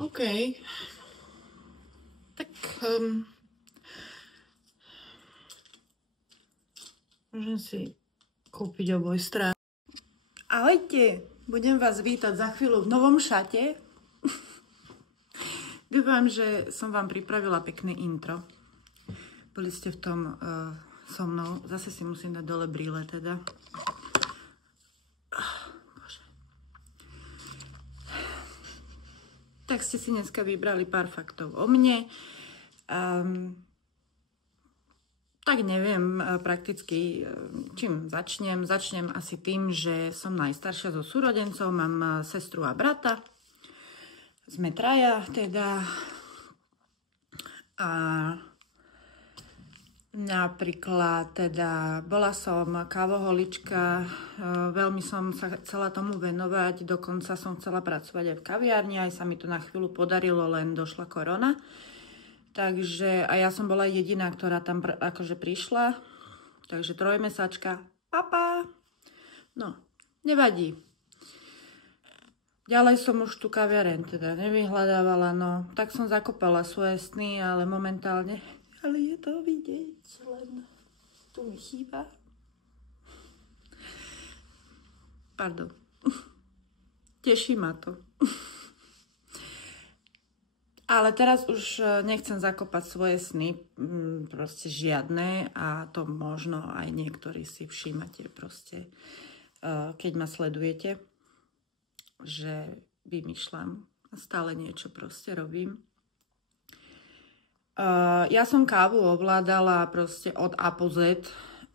OK. Tak môžem si kúpiť oboj strán. Ahojte, budem vás vítať za chvíľu v novom šate. Dúfam, že som vám pripravila pekné intro. Boli ste v tom so mnou. Zase si musím dať dole brýle teda. Bože. Tak ste si dneska vybrali pár faktov o mne. Tak neviem prakticky, čím začnem. Začnem asi tým, že som najstaršia zo súrodencov. Mám sestru a brata. Sme traja teda. A napríklad teda bola som kávoholička, veľmi som sa chcela tomu venovať, dokonca som chcela pracovať aj v kaviarni, aj sa mi to na chvíľu podarilo, len došla korona. Takže, a ja som bola jediná, ktorá tam akože prišla, takže trojmesačka, papa, no, nevadí. Ďalej som už tu kaviareň teda nevyhľadávala, no, tak som zakopala svoje sny, ale momentálne, ale je to vidieť, len tu mi chýba. Pardon. Teší ma to. Ale teraz už nechcem zakopať svoje sny, proste žiadne, a to možno aj niektorí si všímate proste, keď ma sledujete, že vymýšľam a stále niečo proste robím. Ja som kávu ovládala proste od A po Z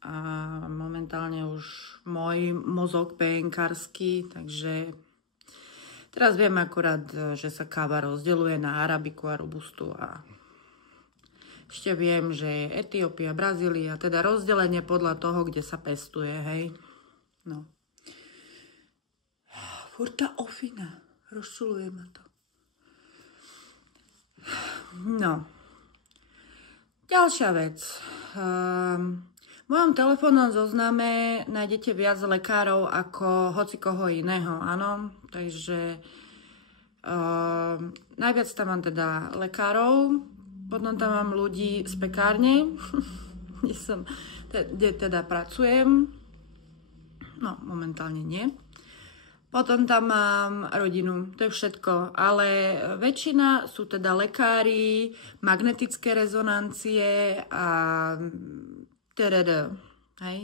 a momentálne už môj mozog PNK-rsky, takže teraz viem akurát, že sa káva rozdeľuje na arabiku a robustu a ešte viem, že je Etiópia, Brazília, teda rozdelenie podľa toho, kde sa pestuje, hej. No. Furta ofina, rozčuluje ma to. No. Ďalšia vec. V mojom telefónnom zozname nájdete viac lekárov ako hocikoho iného, áno. Takže najviac tam mám teda lekárov, potom tam mám ľudí z pekárne, kde teda pracujem. No, momentálne nie. Potom tam mám rodinu, to je všetko, ale väčšina sú teda lekári, magnetické rezonancie a hej?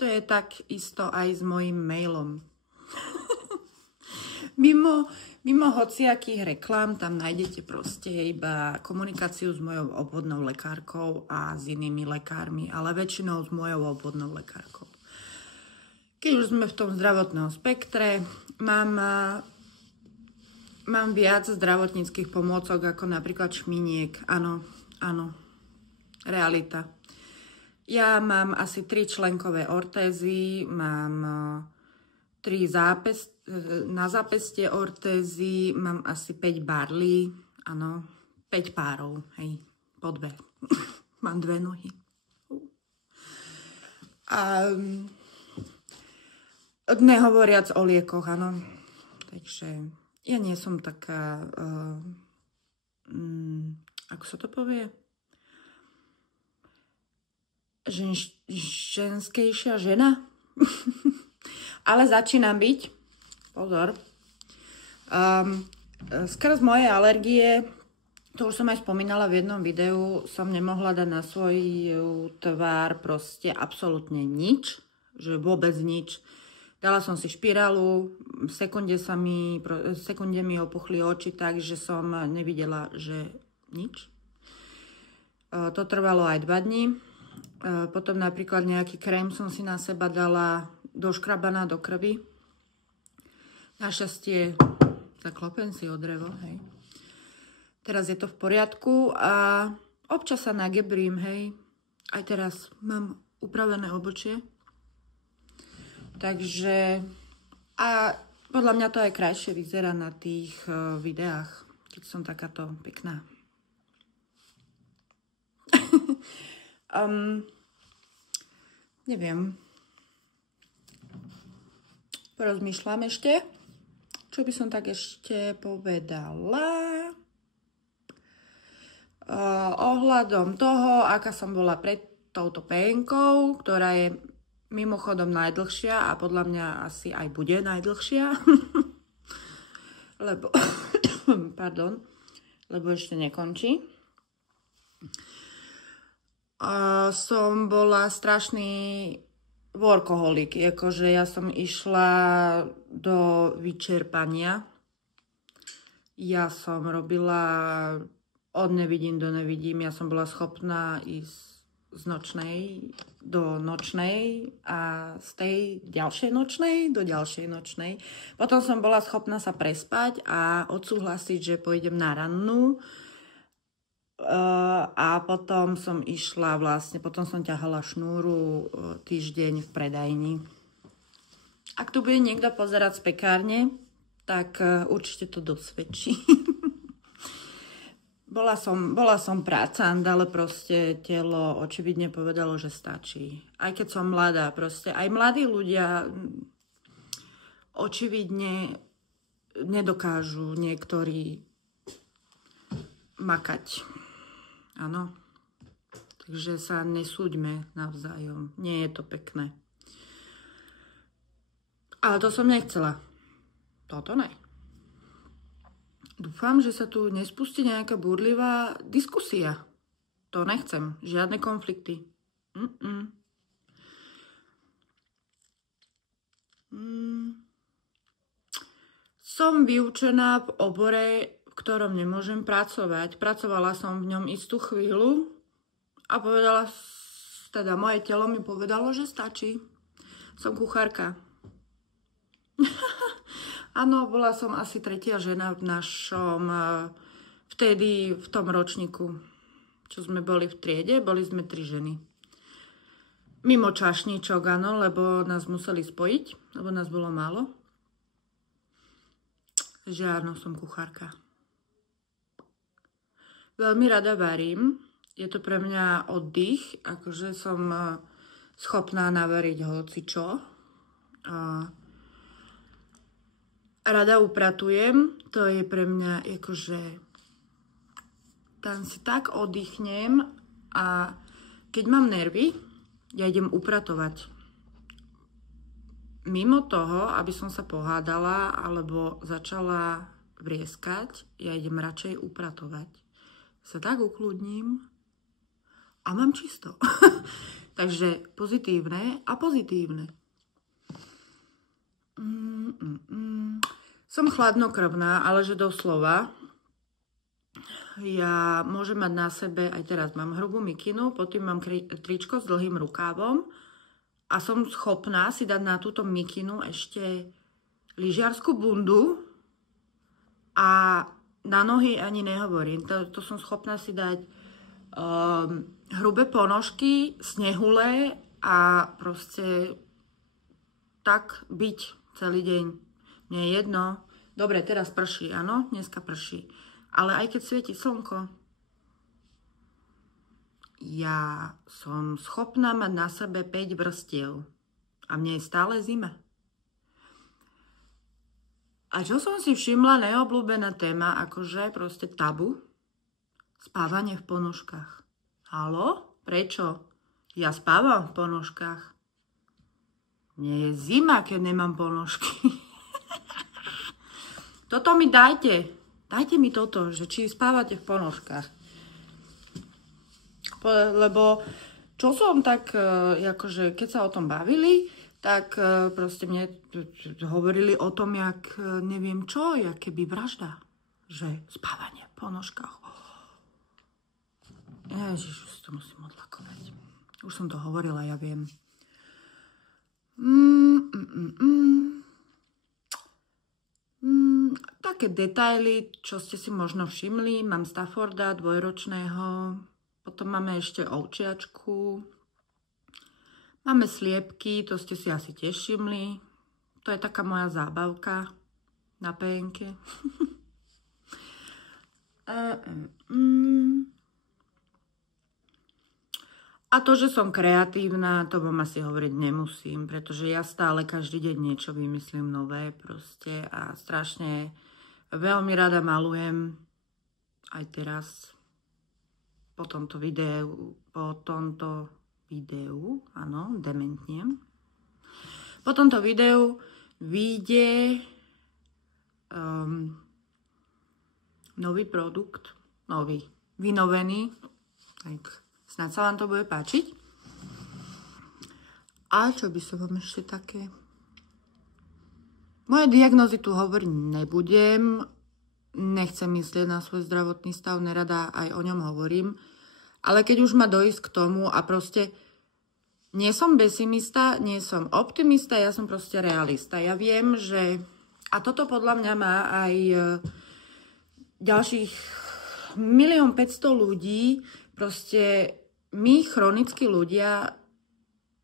To je tak isto aj s mojím mailom. Mimo hociakých reklám tam nájdete proste iba komunikáciu s mojou obvodnou lekárkou a s inými lekármi, ale väčšinou s mojou obvodnou lekárkou. Keď už sme v tom zdravotnom spektre, mám viac zdravotníckych pomôcok ako napríklad šminiek. Áno, realita. Ja mám asi 3 členkové ortézy, mám 3 na zápestie ortézy, mám asi 5 barlí, áno, 5 párov, hej, po 2. Mám 2 nohy. A nehovoriac o liekoch, áno. Takže ja nie som taká, ako sa to povie? Ženskejšia žena? Ale začínam byť. Pozor. Skrz moje alergie, to už som aj spomínala v jednom videu, som nemohla dať na svoj tvár proste absolútne nič. Že vôbec nič. Dala som si špirálu, v sekunde mi opuchli oči tak, že som nevidela, že nič. To trvalo aj 2 dní. Potom napríklad nejaký krém som si na seba dala doškrabaná do krvi. Našťastie zaklopem si o drevo, hej. Teraz je to v poriadku a občas sa nagebrím, hej. Aj teraz mám upravené obočie. Takže, a podľa mňa to aj krajšie vyzerá na tých videách, keď som takáto pekná. Neviem. Porozmýšľam ešte. Čo by som tak ešte povedala? Ohľadom toho, aká som bola pred touto penkou, ktorá je mimochodom najdlhšia a podľa mňa asi aj bude najdlhšia. lebo, lebo ešte nekončí. Som bola strašný workoholik, akože ja som išla do vyčerpania. Ja som robila od nevidím do nevidím, ja som bola schopná ísť z nočnej do nočnej a z tej ďalšej nočnej do ďalšej nočnej. Potom som bola schopná sa prespať a odsúhlasiť, že pôjdem na rannú. A potom som išla potom som ťahala šnúru týždeň v predajni. Ak tu bude niekto pozerať z pekárne, tak určite to dosvedčí. Bola som prácant, ale proste telo očividne povedalo, že stačí. Aj keď som mladá, proste aj mladí ľudia očividne nedokážu niektorí makať. Áno. Takže sa nesúďme navzájom. Nie je to pekné. Ale to som nechcela. Toto ne. Dúfam, že sa tu nespustí nejaká búrlivá diskusia. To nechcem. Žiadne konflikty. Som vyučená v obore, v ktorom nemôžem pracovať. Pracovala som v ňom istú chvíľu a teda moje telo mi povedalo, že stačí. Som kuchárka. Áno, bola som asi tretia žena v našom, vtedy v tom ročníku, čo sme boli v triede, boli sme 3 ženy. Mimo čašníčok, áno, lebo nás museli spojiť, lebo nás bolo málo. Že áno, som kuchárka. Veľmi rada varím. Je to pre mňa oddych, akože som schopná navariť hocičo. Rada upratujem. To je pre mňa akože tam si tak oddychnem a keď mám nervy, ja idem upratovať. Mimo toho, aby som sa pohádala alebo začala vrieskať, ja idem radšej upratovať. Sa tak ukludním a mám čisto. Takže pozitívne a pozitívne. Som chladnokrvná, ale že doslova. Ja môžem mať na sebe, aj teraz mám hrubú mikinu, potom mám tričko s dlhým rukávom a som schopná si dať na túto mikinu ešte lyžiarsku bundu a na nohy ani nehovorím. To som schopná si dať hrubé ponožky, snehule a proste tak byť celý deň. Nie je jedno. Dobre, teraz prší, áno, dneska prší. Ale aj keď svieti slnko, ja som schopná mať na sebe 5 vrstiev. A mne je stále zima. A čo som si všimla, neobľúbená téma, akože proste tabu, spávanie v ponožkách. Haló? Prečo? Ja spávam v ponožkách. Mne je zima, keď nemám ponožky. Toto mi dajte. Dajte mi toto, že či spávate v ponožkách. Lebo čo som tak, akože keď sa o tom bavili, tak proste mne hovorili o tom, jak neviem čo, jak keby vražda. Že spávanie v ponožkách. Ježiš, už to musím odlakovať. Už som to hovorila, ja viem. Také detaily, čo ste si možno všimli. Mám Stafforda dvojročného. Potom máme ešte ovčiačku. Máme sliepky, to ste si asi tiež všimli. To je taká moja zábavka na PNK. A to, že som kreatívna, to vám asi hovoriť nemusím, pretože ja stále každý deň niečo vymyslím nové proste a strašne veľmi rada malujem aj teraz po tomto videu, áno, dementnem. Po tomto videu vyjde nový produkt, vynovený, tak snáď sa vám to bude páčiť. A čo by som vám ešte také... Moje diagnózy tu hovoriť nebudem. Nechcem myslieť na svoj zdravotný stav, nerada aj o ňom hovorím. Ale keď už má dojsť k tomu a proste nie som pesimista, nie som optimista, ja som proste realista. Ja viem, že... A toto podľa mňa má aj ďalších 1 500 000 ľudí. Proste my, chronickí ľudia,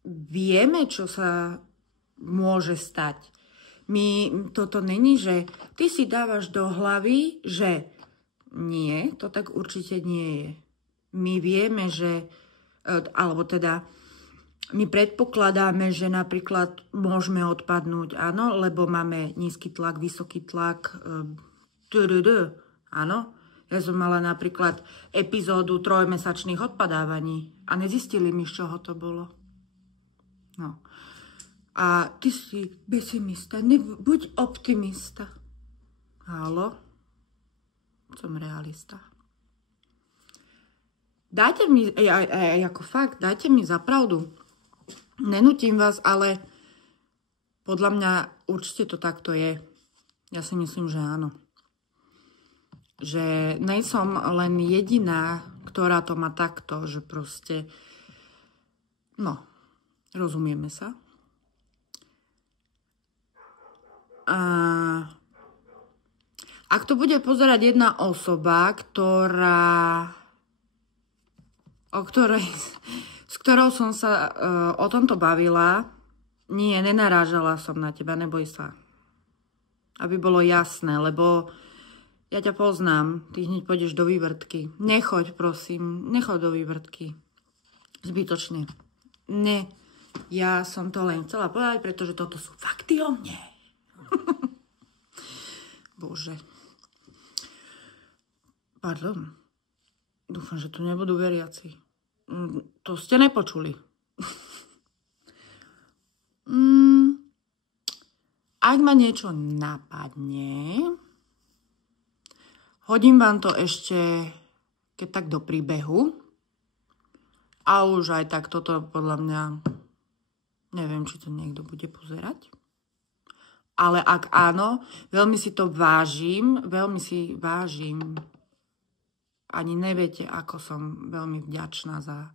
vieme, čo sa môže stať. Toto není, že ty si dávaš do hlavy, že nie, to tak určite nie je. My vieme, že, alebo teda, my predpokladáme, že napríklad môžeme odpadnúť, áno, lebo máme nízky tlak, vysoký tlak, áno. Ja som mala napríklad epizódu 3-mesačných odpadávaní a nezistili mi, z čoho to bolo. No. A ty si pesimista, buď optimista. Haló? Som realista. Dajte mi, ako fakt, dajte mi za pravdu. Nenutím vás, ale podľa mňa určite to takto je. Ja si myslím, že áno. Že nejsom len jediná, ktorá to má takto, že proste, no, rozumieme sa. A ak to bude pozerať jedna osoba, s ktorou som sa o tomto bavila, nie, nenarážala som na teba, neboj sa. Aby bolo jasné, lebo ja ťa poznám, ty hneď pôjdeš do vývrtky. Nechoď, prosím, nechoď do vývrtky. Zbytočne. Ne, ja som to len chcela povedať, pretože toto sú fakty o mne. Bože. Pardon. Dúfam, že tu nebudú veriaci. To ste nepočuli. Ak ma niečo napadne... Hodím vám to ešte, keď tak do príbehu. A už aj tak toto podľa mňa, neviem, či to niekto bude pozerať. Ale ak áno, veľmi si to vážim, Ani neviete, ako som veľmi vďačná za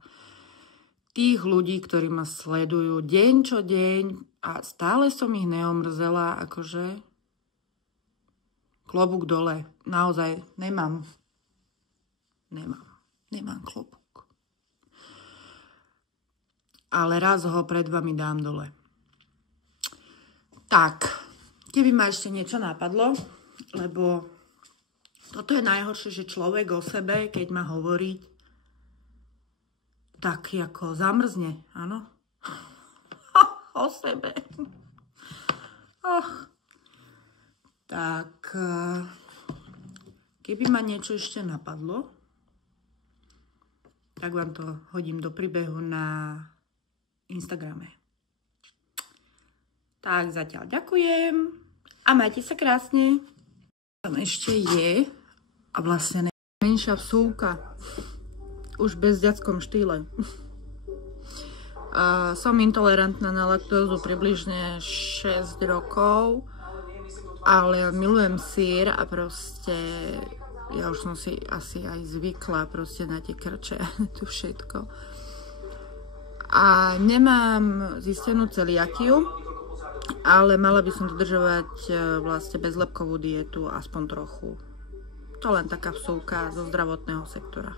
tých ľudí, ktorí ma sledujú deň čo deň a stále som ich neomrzela, akože... Klobúk dole. Naozaj nemám klobúk. Ale raz ho pred vami dám dole. Tak, keby ma ešte niečo napadlo, lebo toto je najhoršie, že človek o sebe, keď má hovoriť, tak ako zamrzne, áno? O sebe. Tak, keby ma niečo ešte napadlo, tak vám to hodím do príbehu na Instagrame. Tak, zatiaľ ďakujem a majte sa krásne. Tam ešte je a vlastne menšia vsúka, už bez ďackom štýle. Som intolerantná na laktózu približne 6 rokov. Ale milujem syr a proste ja už som si asi aj zvykla proste na tie krče a tu všetko. A nemám zistenú celiakiu, ale mala by som dodržovať vlastne bezlepkovú dietu aspoň trochu. To len taká vsúka zo zdravotného sektora.